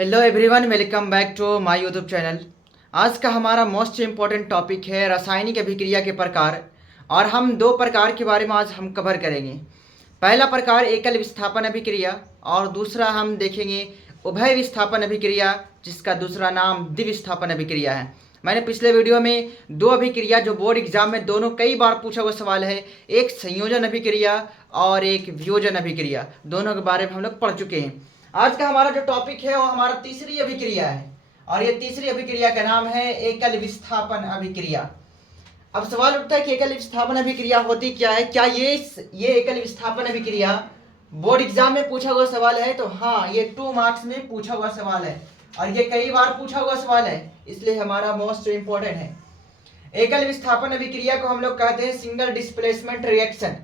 Hello everyone, welcome back to my YouTube channel. आज का हमारा मोस्ट इम्पॉर्टेंट टॉपिक है रासायनिक अभिक्रिया के प्रकार। और हम दो प्रकार के बारे में आज हम कवर करेंगे। पहला प्रकार एकल विस्थापन अभिक्रिया और दूसरा हम देखेंगे उभय विस्थापन अभिक्रिया, जिसका दूसरा नाम द्विविस्थापन अभिक्रिया है। मैंने पिछले वीडियो में दो अभिक्रिया जो बोर्ड एग्जाम में दोनों कई बार पूछा हुआ सवाल है, एक संयोजन अभिक्रिया और एक वियोजन अभिक्रिया, दोनों के बारे में हम लोग पढ़ चुके हैं। आज का हमारा जो टॉपिक है वो हमारा तीसरी अभिक्रिया है और ये तीसरी अभिक्रिया का नाम है एकल विस्थापन अभिक्रिया। अब सवाल उठता है कि एकल विस्थापन अभिक्रिया होती क्या है? क्या ये एकल विस्थापन अभिक्रिया बोर्ड एग्जाम में पूछा हुआ सवाल है? तो हाँ, ये 2 मार्क्स में पूछा हुआ सवाल है और ये कई बार पूछा हुआ सवाल है, इसलिए हमारा मोस्ट इंपॉर्टेंट है। एकल विस्थापन अभिक्रिया को हम लोग कहते हैं सिंगल डिस्प्लेसमेंट रिएक्शन।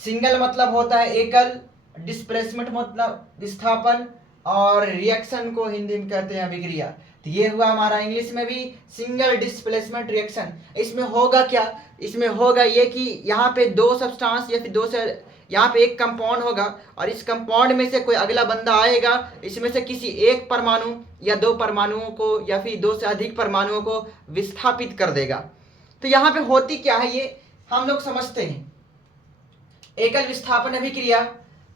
सिंगल मतलब होता है एकल, डिस्प्लेसमेंट मतलब विस्थापन, और रिएक्शन को हिंदी में कहते हैं अभिक्रिया। तो ये हुआ हमारा इंग्लिश में भी सिंगल डिस्प्लेसमेंट रिएक्शन। इसमें होगा क्या? इसमें होगा ये कि यहाँ पे दो सब्सटेंस या फिर दो से यहाँ पे एक कंपाउंड होगा और इस कंपाउंड में से कोई अगला बंदा आएगा, इसमें से किसी एक परमाणु या दो परमाणुओं को या फिर दो से अधिक परमाणुओं को विस्थापित कर देगा। तो यहाँ पे होती क्या है ये हम लोग समझते हैं। एकल विस्थापन अभिक्रिया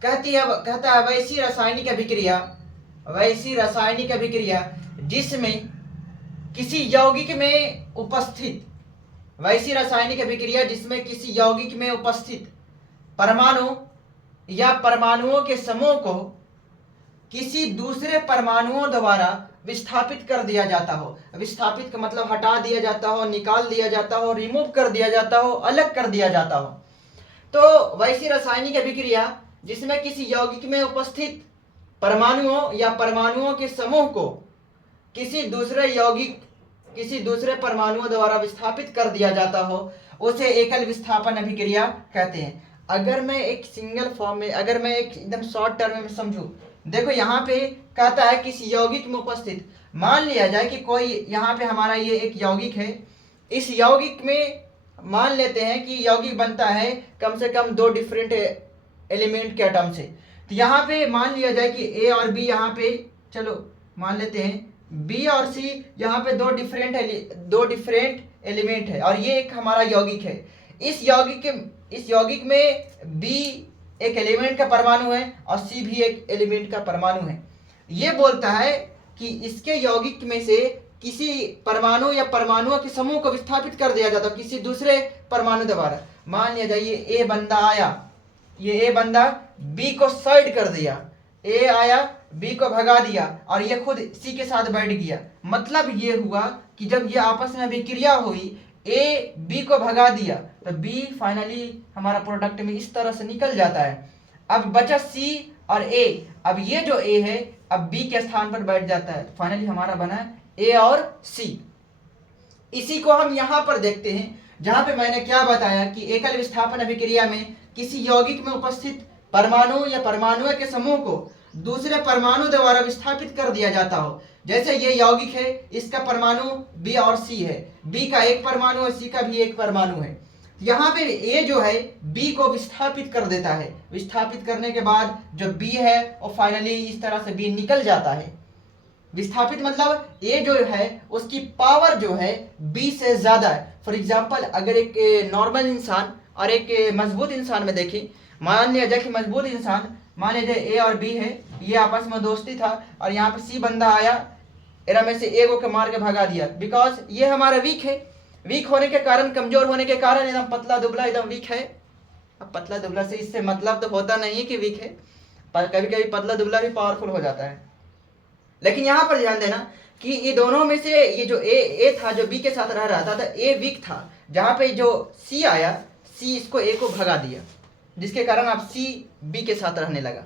कहता है वैसी रासायनिक अभिक्रिया जिसमें किसी यौगिक में उपस्थित परमाणु या परमाणुओं के समूह को किसी दूसरे परमाणुओं द्वारा विस्थापित कर दिया जाता हो। विस्थापित का मतलब हटा दिया जाता हो, निकाल दिया जाता हो, रिमूव कर दिया जाता हो, अलग कर दिया जाता हो। तो वैसी रासायनिक अभिक्रिया जिसमें किसी यौगिक में उपस्थित परमाणुओं या परमाणुओं के समूह को किसी दूसरे परमाणुओं द्वारा विस्थापित कर दिया जाता हो, उसे एकल विस्थापन अभिक्रिया कहते हैं। अगर मैं एक सिंगल फॉर्म में, अगर मैं एक एकदम शॉर्ट टर्म में समझूं, देखो यहाँ पे कहता है किसी यौगिक में उपस्थित, मान लिया जाए कि कोई यहाँ पे हमारा ये एक यौगिक है। इस यौगिक में मान लेते हैं कि यौगिक बनता है कम से कम 2 डिफरेंट एलिमेंट के एटम से। तो यहाँ पे मान लिया जाए कि ए और बी, यहाँ पे चलो मान लेते हैं बी और सी, यहाँ पे दो डिफरेंट एलिमेंट है और ये एक हमारा यौगिक है। इस यौगिक में बी एक एलिमेंट का परमाणु है और सी भी एक एलिमेंट का परमाणु है। ये बोलता है कि इसके यौगिक में से किसी परमाणु या परमाणुओं के समूह को विस्थापित कर दिया जाता है किसी दूसरे परमाणु द्वारा। मान लिया जाए ये ए बंदा आया, ये ए बंदा बी को साइड कर दिया, ए आया बी को भगा दिया और ये खुद सी के साथ बैठ गया। मतलब ये हुआ कि जब ये आपस में अभिक्रिया हुई, ए बी को भगा दिया, तो बी फाइनली हमारा प्रोडक्ट में इस तरह से निकल जाता है। अब बचा सी और ए। अब ये जो ए है अब बी के स्थान पर बैठ जाता है, फाइनली हमारा बना ए और सी। इसी को हम यहाँ पर देखते हैं, जहां पे मैंने क्या बताया कि एकल विस्थापन अभिक्रिया में किसी यौगिक में उपस्थित परमाणु या परमाणुओं के समूह को दूसरे परमाणु द्वारा विस्थापित कर दिया जाता हो। जैसे ये यौगिक है, इसका परमाणु बी और सी है, बी का एक परमाणु है, सी का भी एक परमाणु है। यहाँ पे ए जो है बी को विस्थापित कर देता है। विस्थापित करने के बाद जो बी है और फाइनली इस तरह से बी निकल जाता है। विस्थापित मतलब ए जो है उसकी पावर जो है बी से ज्यादा है। फॉर एग्जाम्पल, अगर एक नॉर्मल इंसान और एक मजबूत इंसान में देखें, मान लिया जाए कि मजबूत इंसान, मान लीजिए ए और बी है, ये आपस में दोस्ती था और यहाँ पे सी बंदा आया, एरा में से ए को मार के भगा दिया, बिकॉज ये हमारा वीक है। वीक होने के कारण, कमजोर होने के कारण एकदम पतला दुबला एकदम वीक है। अब पतला दुबला से इससे मतलब तो होता नहीं है कि वीक है, पर कभी कभी पतला दुबला भी पावरफुल हो जाता है। लेकिन यहाँ पर ध्यान देना कि ये दोनों में से ये जो ए था जो बी के साथ रह रहा था, ए वीक था। जहाँ पे जो सी आया, सी इसको ए को भगा दिया, जिसके कारण अब सी बी के साथ रहने लगा।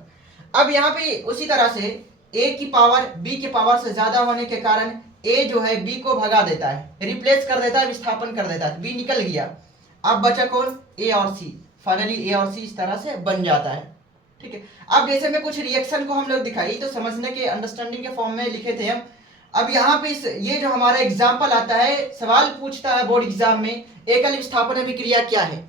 अब यहाँ पे उसी तरह से ए की पावर बी की पावर से ज्यादा होने के कारण ए जो है बी को भगा देता है, रिप्लेस कर देता है, विस्थापन कर देता है, बी निकल गया। अब बचा कौन? ए और सी। फाइनली ए और सी इस तरह से बन जाता है। ठीक है। अब जैसे में कुछ रिएक्शन को हम लोग दिखाई तो समझने के, अंडरस्टैंडिंग के फॉर्म में लिखे थे हम। अब यहाँ पे ये जो हमारा एग्जाम्पल आता है, सवाल पूछता है बोर्ड एग्जाम में, एकल विस्थापन अभिक्रिया क्या है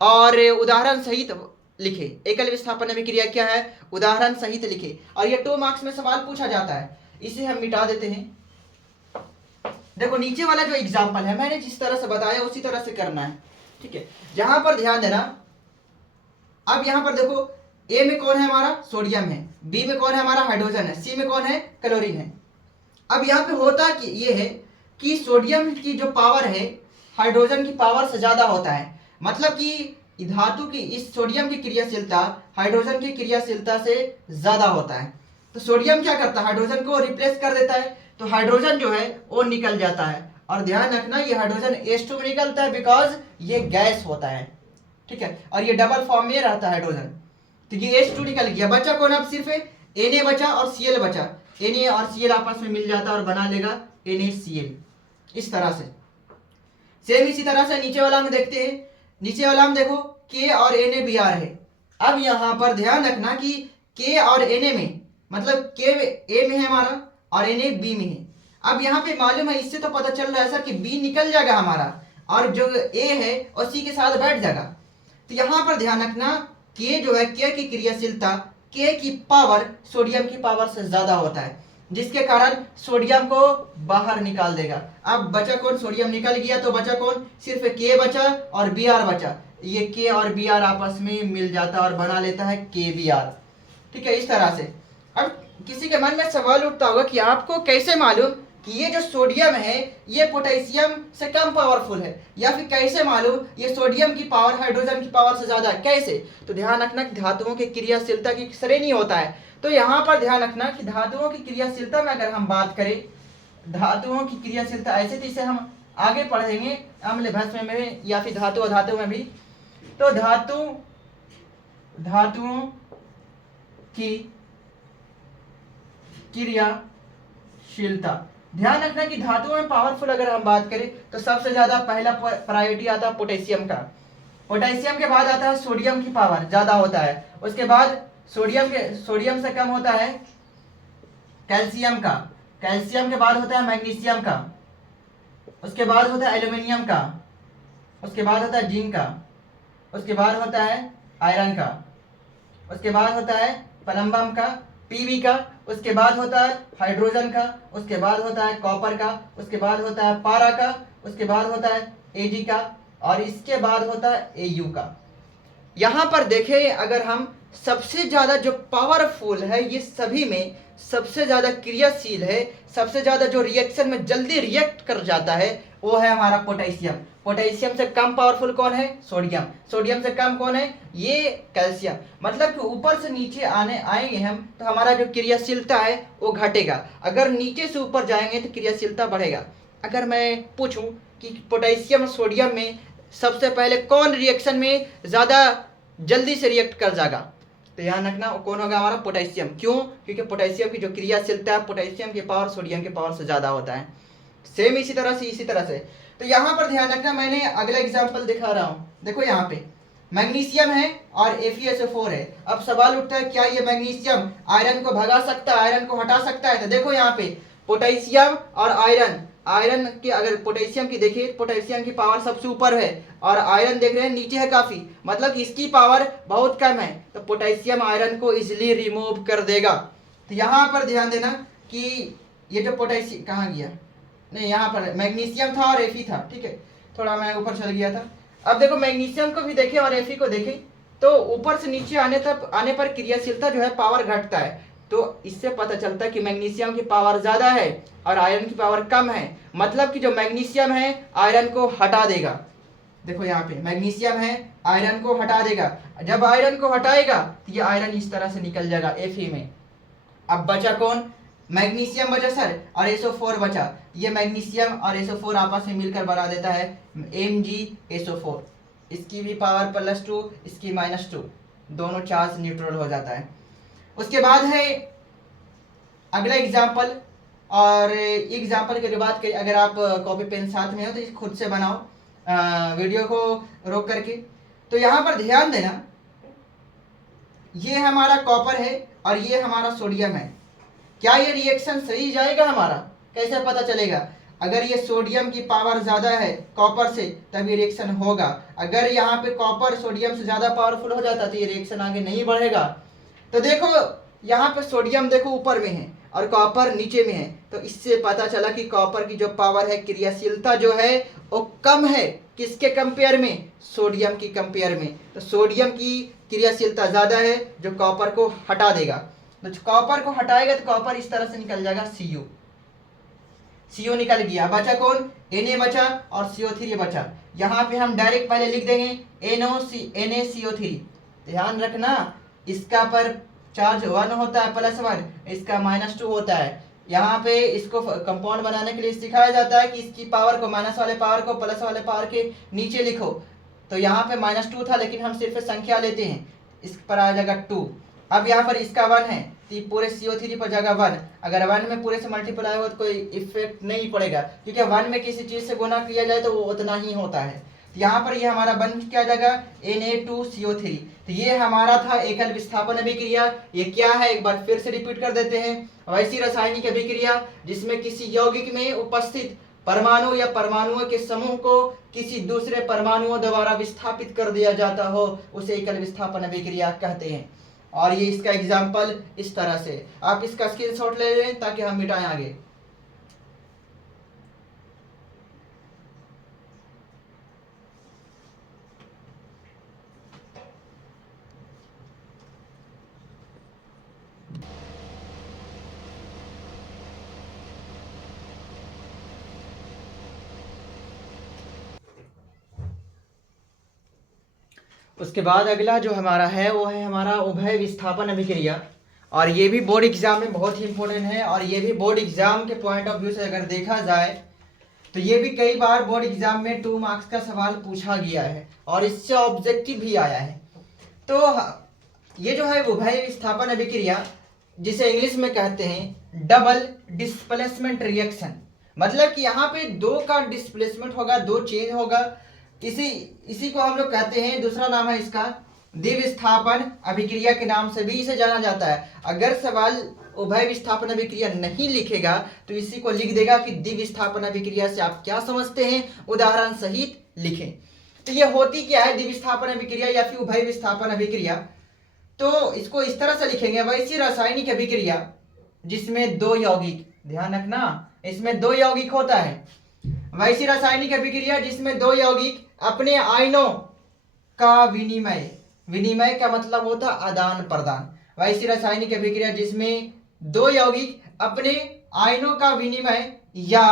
और उदाहरण सहित लिखे। एकल विस्थापन अभिक्रिया क्या है, उदाहरण सहित लिखे। और ये 2 मार्क्स में सवाल पूछा जाता है। इसे हम मिटा देते हैं। देखो नीचे वाला जो एग्जाम्पल है मैंने जिस तरह से बताया उसी तरह से करना है, ठीक है। यहां पर ध्यान देना, अब यहां पर देखो ए में कौन है हमारा सोडियम है, बी में कौन है हमारा हाइड्रोजन है, सी में कौन है क्लोरीन है। अब यहाँ पे होता कि ये है कि सोडियम की जो पावर है हाइड्रोजन की पावर से ज्यादा होता है, मतलब कि धातु की इस सोडियम की क्रियाशीलता हाइड्रोजन की क्रियाशीलता से ज्यादा होता है। तो सोडियम क्या करता है, हाइड्रोजन को रिप्लेस कर देता है, तो हाइड्रोजन जो है वो निकल जाता है। और ध्यान रखना ये हाइड्रोजन H2 में निकलता है बिकॉज ये गैस होता है, ठीक है, और ये डबल फॉर्म में रहता है हाइड्रोजन। तो ये H2 निकल गया, बचा कौन, अब सिर्फ Na बचा और Cl बचा। Na और Cl आपस में मिल जाता है और बना लेगा NaCl, इस तरह से। सेम इसी तरह से नीचे वाला में देखते हैं, नीचे वाला में देखो K और NaBr है। अब यहाँ पर ध्यान रखना कि K और Na में, मतलब K A में है हमारा और Na B में है। अब यहाँ पे मालूम है, इससे तो पता चल रहा है सर कि B निकल जाएगा हमारा और जो A है और C के साथ बैठ जाएगा। तो यहाँ पर ध्यान रखना K जो है, K की क्रियाशीलता K की पावर सोडियम की पावर से ज्यादा होता है, जिसके कारण सोडियम को बाहर निकाल देगा। अब बचा कौन, सोडियम निकल गया तो बचा कौन, सिर्फ K बचा और Br बचा। ये K और Br आपस में मिल जाता है और बना लेता है KBr, ठीक है, इस तरह से। अब किसी के मन में सवाल उठता होगा कि आपको कैसे मालूम कि ये जो सोडियम है ये पोटेशियम से कम पावरफुल है, या फिर कैसे मालूम ये सोडियम की पावर हाइड्रोजन की पावर से ज्यादा है, कैसे। तो ध्यान रखना कि धातुओं की क्रियाशीलता की श्रेणी होता है। तो यहाँ पर ध्यान रखना कि धातुओं की क्रियाशीलता में अगर हम बात करें, धातुओं की क्रियाशीलता ऐसे तो इसे हम आगे पढ़ेंगे अम्ल भस्म में या फिर धातु अधातु में भी। तो धातुओं की क्रियाशीलता, ध्यान रखना कि धातुओं में पावरफुल अगर हम बात करें तो सबसे ज्यादा पहला प्रायोरिटी आता है पोटेशियम का। पोटेशियम के बाद आता है सोडियम की पावर ज्यादा होता है, उसके बाद सोडियम से कम होता है कैल्शियम का, कैल्शियम के बाद होता है मैग्नीशियम का, उसके बाद होता है एल्यूमिनियम का, उसके बाद होता है जिंक का, उसके बाद होता है आयरन का, उसके बाद होता है प्लम्बम का, पीवी का, उसके बाद होता है हाइड्रोजन का, उसके बाद होता है कॉपर का, उसके बाद होता है पारा का, उसके बाद होता है एजी का, और इसके बाद होता है एयू का। यहाँ पर देखें अगर हम सबसे ज्यादा जो पावरफुल है, ये सभी में सबसे ज्यादा क्रियाशील है, सबसे ज्यादा जो रिएक्शन में जल्दी रिएक्ट कर जाता है वो है हमारा पोटेशियम। पोटेशियम से कम पावरफुल कौन है, सोडियम। सोडियम से कम कौन है, ये कैल्शियम। मतलब कि ऊपर से नीचे आएंगे हम तो हमारा जो क्रियाशीलता है वो घटेगा, अगर नीचे से ऊपर जाएंगे तो क्रियाशीलता बढ़ेगा। अगर मैं पूछूं कि पोटेशियम और सोडियम में सबसे पहले कौन रिएक्शन में ज्यादा जल्दी से रिएक्ट कर जाएगा, तो ध्यान रखना कौन होगा हमारा पोटेशियम। क्यों, क्योंकि पोटेशियम की जो क्रियाशीलता है पोटेशियम की पावर सोडियम की पावर से ज्यादा होता है। सेम इसी तरह से। तो यहाँ पर ध्यान रखना, मैंने अगला एग्जाम्पल दिखा रहा हूँ। देखो यहाँ पे मैग्नीशियम है और FeSO4 है। अब सवाल उठता है क्या ये मैग्नीशियम आयरन को भगा सकता है, आयरन को हटा सकता है। तो देखो यहाँ पे पोटेशियम और आयरन की अगर पोटेशियम की देखिए, पोटेशियम की पावर सबसे ऊपर है और आयरन देख रहे हैं नीचे है काफी, मतलब इसकी पावर बहुत कम है। तो पोटेशियम आयरन को इजिली रिमूव कर देगा। तो यहाँ पर ध्यान देना कि ये जो पोटेशियम कहाँ गया, नहीं यहाँ पर मैग्नीशियम था और Fe था, ठीक है, थोड़ा मैं ऊपर चल गया था। अब देखो मैग्नीशियम को भी देखें और Fe को देखें तो ऊपर से नीचे आने पर क्रियाशीलता जो है पावर घटता है। तो इससे पता चलता है कि मैग्नीशियम की पावर ज्यादा है और आयरन की पावर कम है, मतलब कि जो मैग्नीशियम है आयरन को हटा देगा। देखो यहाँ पे मैग्नीशियम है आयरन को हटा देगा, जब आयरन को हटाएगा तो ये आयरन इस तरह से निकल जाएगा Fe में। अब बचा कौन, मैग्नीशियम बचा सर और SO4 बचा। ये मैग्नीशियम और SO4 आपस में मिलकर बना देता है MgSO4। इसकी भी पावर +2, इसकी -2, दोनों चार्ज न्यूट्रल हो जाता है। उसके बाद है अगला एग्जाम्पल, और एग्जाम्पल की बात करें, अगर आप कॉपी पेन साथ में हो तो खुद से बनाओ वीडियो को रोक करके। तो यहाँ पर ध्यान देना, ये हमारा कॉपर है और ये हमारा सोडियम है। क्या ये रिएक्शन सही जाएगा हमारा, कैसे पता चलेगा। अगर ये सोडियम की पावर ज्यादा है कॉपर से तब ये रिएक्शन होगा। अगर यहाँ पे कॉपर सोडियम से ज्यादा पावरफुल हो जाता तो ये रिएक्शन आगे नहीं बढ़ेगा। तो देखो यहाँ पे सोडियम देखो ऊपर में है और कॉपर नीचे में है, तो इससे पता चला कि कॉपर की जो पावर है, क्रियाशीलता जो है वो कम है। किसके कंपेयर में? सोडियम की कंपेयर में। तो सोडियम की क्रियाशीलता ज़्यादा है जो कॉपर को हटा देगा। तो कॉपर को हटाएगा तो कॉपर इस तरह से निकल जाएगा Cu। CO निकल गया, बचा कौन? Na बचा और CO3 बचा। यहाँ पे हम डायरेक्ट पहले लिख देंगे NaCO3। ध्यान रखना, इसका पर चार्ज 1 होता है +1, इसका -2 होता है। यहाँ पे इसको कंपाउंड बनाने के लिए सिखाया जाता है कि इसकी पावर को, माइनस वाले पावर को प्लस वाले पावर के नीचे लिखो। तो यहाँ पे -2 था, लेकिन हम सिर्फ संख्या लेते हैं, इस पर आ जाएगा 2। अब यहाँ पर इसका 1 है तो पूरे CO3 पर जाएगा 1। अगर 1 में पूरे से मल्टीप्लाई हो तो कोई इफेक्ट नहीं पड़ेगा, क्योंकि 1 में किसी चीज़ से गुना किया जाए तो वो उतना ही होता है। तो यहाँ पर ये हमारा बन क्या जाएगा? Na2CO3। तो ये हमारा था एकल विस्थापन अभिक्रिया। ये क्या है एक बार फिर से रिपीट कर देते हैं। वैसी रासायनिक अभिक्रिया जिसमें किसी यौगिक में उपस्थित परमाणु या परमाणुओं के समूह को किसी दूसरे परमाणुओं द्वारा विस्थापित कर दिया जाता हो, उसे एकल विस्थापन अभिक्रिया कहते हैं। और ये इसका एग्जाम्पल इस तरह से, आप इसका स्क्रीनशॉट ले लें ताकि हम मिटाएं आगे। उसके बाद अगला जो हमारा है वो है हमारा उभय विस्थापन अभिक्रिया। और ये भी बोर्ड एग्जाम में बहुत ही इंपॉर्टेंट है, और ये भी बोर्ड एग्जाम के पॉइंट ऑफ व्यू से अगर देखा जाए तो ये भी कई बार बोर्ड एग्जाम में 2 मार्क्स का सवाल पूछा गया है और इससे ऑब्जेक्टिव भी आया है। तो ये जो है उभय विस्थापन अभिक्रिया, जिसे इंग्लिश में कहते हैं डबल डिस्प्लेसमेंट रिएक्शन, मतलब कि यहाँ पे 2 का डिस्प्लेसमेंट होगा, 2 चेंज होगा। इसी को हम लोग कहते हैं, दूसरा नाम है इसका द्विविस्थापन अभिक्रिया के नाम से भी इसे जाना जाता है। अगर सवाल उभय विस्थापन अभिक्रिया नहीं लिखेगा तो इसी को लिख देगा कि द्विविस्थापन अभिक्रिया से आप क्या समझते हैं, उदाहरण सहित लिखें। तो ये होती क्या है द्विविस्थापन अभिक्रिया या फिर उभय विस्थापन अभिक्रिया? तो इसको इस तरह से लिखेंगे, वैसी रासायनिक अभिक्रिया जिसमें 2 यौगिक, ध्यान रखना इसमें 2 यौगिक होता है। वैसी रासायनिक अभिक्रिया जिसमें 2 यौगिक अपने आयनों का विनिमय, विनिमय का मतलब होता आदान प्रदान। वैसी रासायनिक अभिक्रिया जिसमें 2 यौगिक अपने आयनों का विनिमय या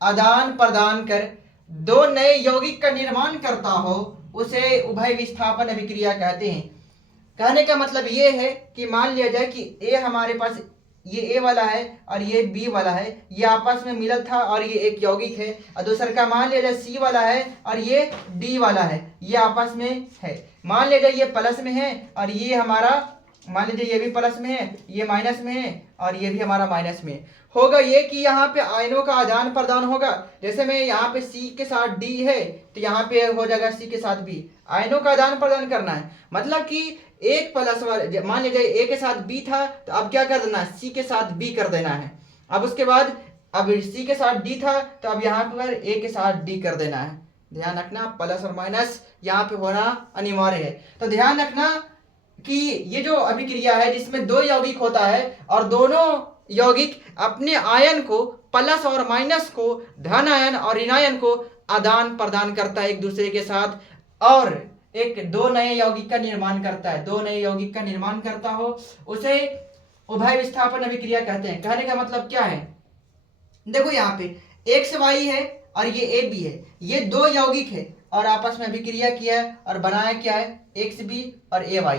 आदान प्रदान कर 2 नए यौगिक का निर्माण करता हो, उसे उभय विस्थापन अभिक्रिया कहते हैं। कहने का मतलब ये है कि मान लिया जाए कि ए हमारे पास, ये ए वाला है और ये बी वाला है, ये आपस में मिलल था और ये एक यौगिक है। और दूसरा का मान लिया जाए सी वाला है और ये डी वाला है, ये आपस में है। मान लिया जाए ये प्लस में है और ये हमारा, मान लीजिए ये भी प्लस में है, ये माइनस में है और ये भी हमारा माइनस में है। होगा ये कि यहाँ पे आयनों का आदान प्रदान होगा। जैसे में यहाँ पे C के साथ D है तो यहाँ पे हो जाएगा C के साथ B। आयनों का आदान प्रदान करना है, मतलब कि एक प्लस वाले, मान लीजिए A के साथ B था तो अब क्या कर देना है, C के साथ B कर देना है। अब उसके बाद अब C के साथ D था तो अब यहाँ पर A के साथ D कर देना है। ध्यान रखना प्लस और माइनस यहाँ पे होना अनिवार्य है। तो ध्यान रखना कि ये जो अभिक्रिया है जिसमें 2 यौगिक होता है और दोनों यौगिक अपने आयन को, प्लस और माइनस को, धन आयन और ऋण आयन को आदान प्रदान करता है एक दूसरे के साथ, और एक 2 नए यौगिक का निर्माण करता है, 2 नए यौगिक का निर्माण करता हो, उसे उभय विस्थापन अभिक्रिया कहते हैं। कहने का मतलब क्या है, देखो यहाँ पे XY है और ये AB है, ये 2 यौगिक है और आपस में अभिक्रिया किया है और बनाया क्या है, XB और AY।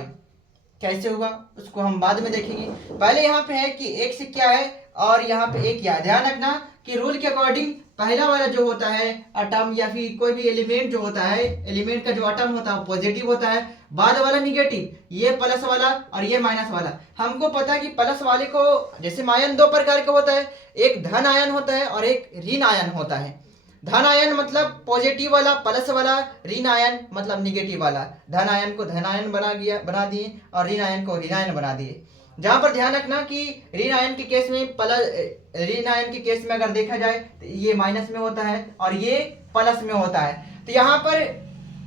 कैसे होगा उसको हम बाद में देखेंगे। पहले यहाँ पे है कि X क्या है और यहाँ पे A क्या है। ध्यान रखना कि रूल के अकॉर्डिंग पहला वाला जो होता है एटम या फिर कोई भी एलिमेंट जो होता है, एलिमेंट का जो एटम होता है वो पॉजिटिव होता है, बाद वाला निगेटिव, ये प्लस वाला और ये माइनस वाला। हमको पता है कि प्लस वाले को, जैसे आयन 2 प्रकार का होता है, एक धन आयन होता है और एक ऋण आयन होता है। धन आयन मतलब पॉजिटिव वाला, प्लस वाला, ऋण आयन मतलब निगेटिव वाला। धन आयन को धन आयन बना दिए और ऋण आयन को ऋण आयन बना दिए। जहां पर ध्यान रखना कि ऋण आयन के केस में, ऋण आयन के केस में अगर देखा जाए तो ये माइनस में होता है और ये प्लस में होता है। तो यहाँ पर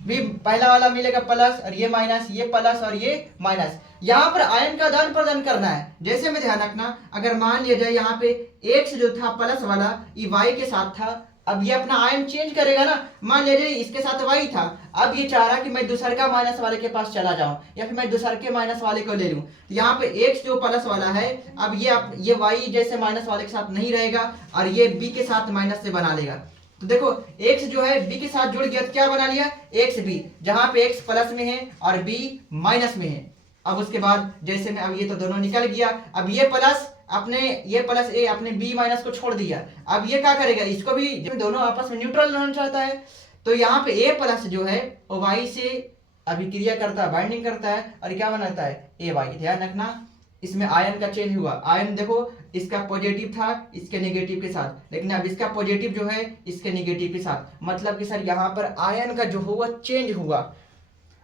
भी पहला वाला मिलेगा प्लस और ये माइनस, ये प्लस और ये माइनस। यहाँ पर आयन का आदान प्रदान करना है। जैसे में ध्यान रखना, अगर मान लिया जाए यहाँ पे एक्स जो था प्लस वाला ये वाई के साथ था, अब ये अपना आयन चेंज करेगा ना। मान लीजिए इसके साथ वाई था, अब ये चाह रहा कि मैं दूसर का माइनस वाले के पास चला जाऊं या फिर मैं दूसर के माइनस वाले को ले लूं। तो यहाँ पे एक्स जो प्लस वाला है, अब ये वाई जैसे माइनस वाले के साथ नहीं रहेगा और ये बी के साथ माइनस से बना लेगा। तो देखो x जो है b के साथ जुड़ गया तो क्या बना लिया, एक्स बी, जहां पे x प्लस में है और b माइनस में है। अब उसके बाद जैसे में अब ये तो दोनों निकल गया, अब ये प्लस अपने ये प्लस ए अपने b माइनस को छोड़ दिया, अब ये क्या करेगा, इसको भी दोनों आपस में न्यूट्रल रहना चाहता है। तो यहाँ पे a प्लस जो है वो y से अभिक्रिया करता है, बाइंडिंग करता है और क्या बनाता है, ए वाई। ध्यान रखना इसमें आयन का चेंज हुआ। आयन देखो इसका पॉजिटिव था इसके नेगेटिव के साथ, लेकिन अब इसका पॉजिटिव जो है इसके नेगेटिव के साथ, मतलब कि सर यहाँ पर आयन का जो हुआ चेंज हुआ।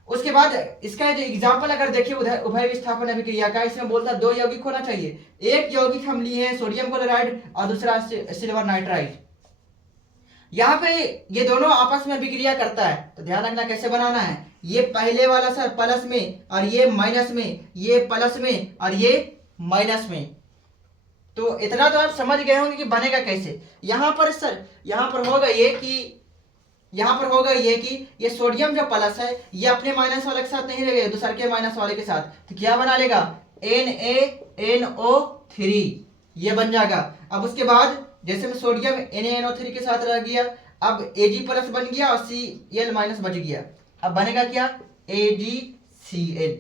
उसके बाद इसका जो एग्जांपल अगर देखिए उभय विस्थापन अभिक्रिया का, इसमें बोलता है 2 यौगिक होना चाहिए। एक यौगिक हम लिए हैं सोडियम क्लोराइड और दूसरा सिल्वर नाइट्राइड। यहाँ पे ये दोनों आपस में अभिक्रिया करता है, तो ध्यान रखना कैसे बनाना है। ये पहले वाला सर प्लस में और ये माइनस में, ये प्लस में और ये माइनस में। तो इतना तो आप समझ गए होंगे कि बनेगा कैसे। यहाँ पर सर यहाँ पर होगा ये कि ये सोडियम जो प्लस है ये अपने माइनस वाले के साथ नहीं लगेगा, दूसरे के माइनस वाले के साथ, तो क्या बना लेगा, NaNO3 ये बन जाएगा। अब उसके बाद जैसे में सोडियम NaNO3 के साथ रह गया, अब Ag प्लस बन गया और Cl माइनस बच गया। अब बनेगा क्या, AgCl।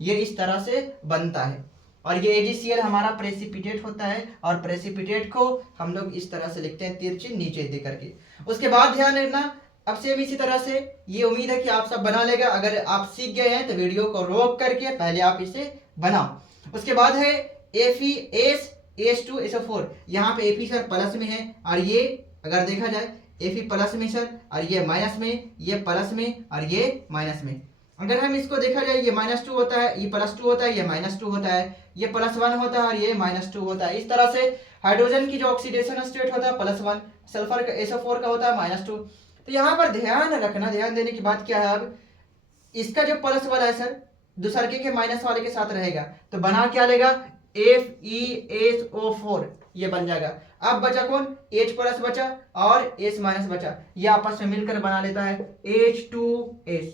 ये इस तरह से बनता है और ये AgCl हमारा प्रेसिपिटेट होता है और प्रेसिपिटेट को हम लोग इस तरह से लिखते हैं, तिरछी नीचे दे करके। उसके बाद ध्यान रखना अब सेम इसी तरह से, ये उम्मीद है कि आप सब बना लेगा। अगर आप सीख गए हैं तो वीडियो को रोक करके पहले आप इसे बनाओ। उसके बाद है FeS2SO4। यहाँ पे Fe सर प्लस में है और ये अगर देखा जाए Fe प्लस में सर और ये माइनस में, ये प्लस में और ये माइनस में। अगर हम इसको देखा जाए ये -2 होता है, ये +2 होता है, ये -2 होता है, ये +1 होता है और ये -2 होता है। इस तरह से हाइड्रोजन की जो ऑक्सीडेशन स्टेट होता है +1, सल्फर का SO4 का होता है -2। तो यहाँ पर ध्यान रखना, ध्यान देने की बात क्या है, अब इसका जो प्लस वाला है सर दूसरे के माइनस वाले के साथ रहेगा, तो बना क्या लेगा, FeSO4 ये बन जाएगा। अब बचा कौन, H प्लस बचा और S माइनस बचा, ये आपस में मिलकर बना लेता है H2S।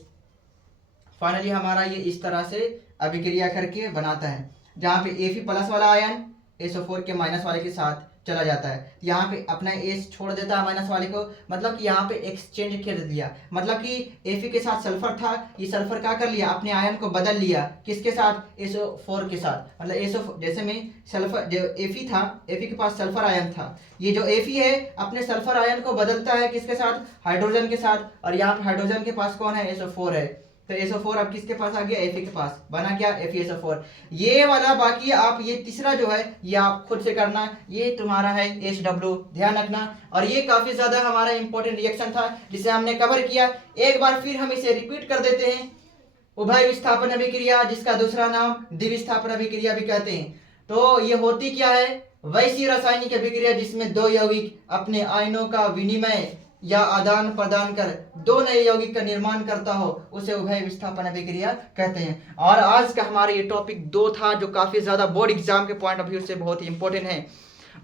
फाइनली हमारा ये इस तरह से अभिक्रिया करके बनाता है, जहाँ पे Fe प्लस वाला आयन SO4 के माइनस वाले के साथ चला जाता है, यहाँ पे अपना S छोड़ देता है माइनस वाले को, मतलब कि यहाँ पे एक्सचेंज कर दिया। मतलब कि Fe के साथ सल्फर था, ये सल्फर क्या कर लिया, अपने आयन को बदल लिया, किसके साथ, SO4 के साथ। मतलब SO जैसे में सल्फर जो Fe था, Fe के पास सल्फर आयन था, ये जो Fe है अपने सल्फर आयन को बदलता है किसके साथ, हाइड्रोजन के साथ, और यहाँ पे हाइड्रोजन के पास कौन है, SO4 है। तो SO4 अब किसके पास आ गया, Fe के पास, बना क्या, FeSO4 ये वाला। बाकी आप ये तीसरा जो है ये आप खुद से करना, ये तुम्हारा है HW, ध्यान रखना। और ये काफी ज्यादा हमारा इंपॉर्टेंट रिएक्शन था जिसे हमने कवर किया। एक बार फिर हम इसे रिपीट कर देते हैं, उभय विस्थापन अभिक्रिया, जिसका दूसरा नाम द्विविस्थापन अभिक्रिया भी कहते हैं। तो ये होती क्या है, वैसी रासायनिक अभिक्रिया जिसमें 2 यौगिक अपने आयनों का विनिमय या आदान प्रदान कर 2 नए यौगिक का निर्माण करता हो, उसे उभय विस्थापन अभिक्रिया कहते हैं। और आज का हमारा ये टॉपिक 2 था, जो काफी ज्यादा बोर्ड एग्जाम के पॉइंट ऑफ व्यू से बहुत ही इंपॉर्टेंट है।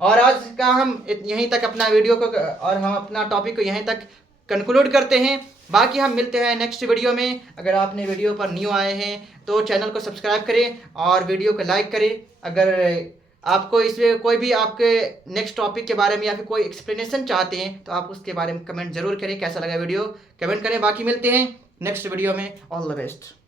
और आज का हम यहीं तक अपना वीडियो को और हम अपना टॉपिक को यहीं तक कंक्लूड करते हैं। बाकी हम मिलते हैं नेक्स्ट वीडियो में। अगर आपने वीडियो पर न्यू आए हैं तो चैनल को सब्सक्राइब करें और वीडियो को लाइक करें। अगर आपको इसमें कोई भी आपके नेक्स्ट टॉपिक के बारे में या फिर कोई एक्सप्लेनेशन चाहते हैं तो आप उसके बारे में कमेंट जरूर करें, कैसा लगा वीडियो कमेंट करें। बाकी मिलते हैं नेक्स्ट वीडियो में, ऑल द बेस्ट।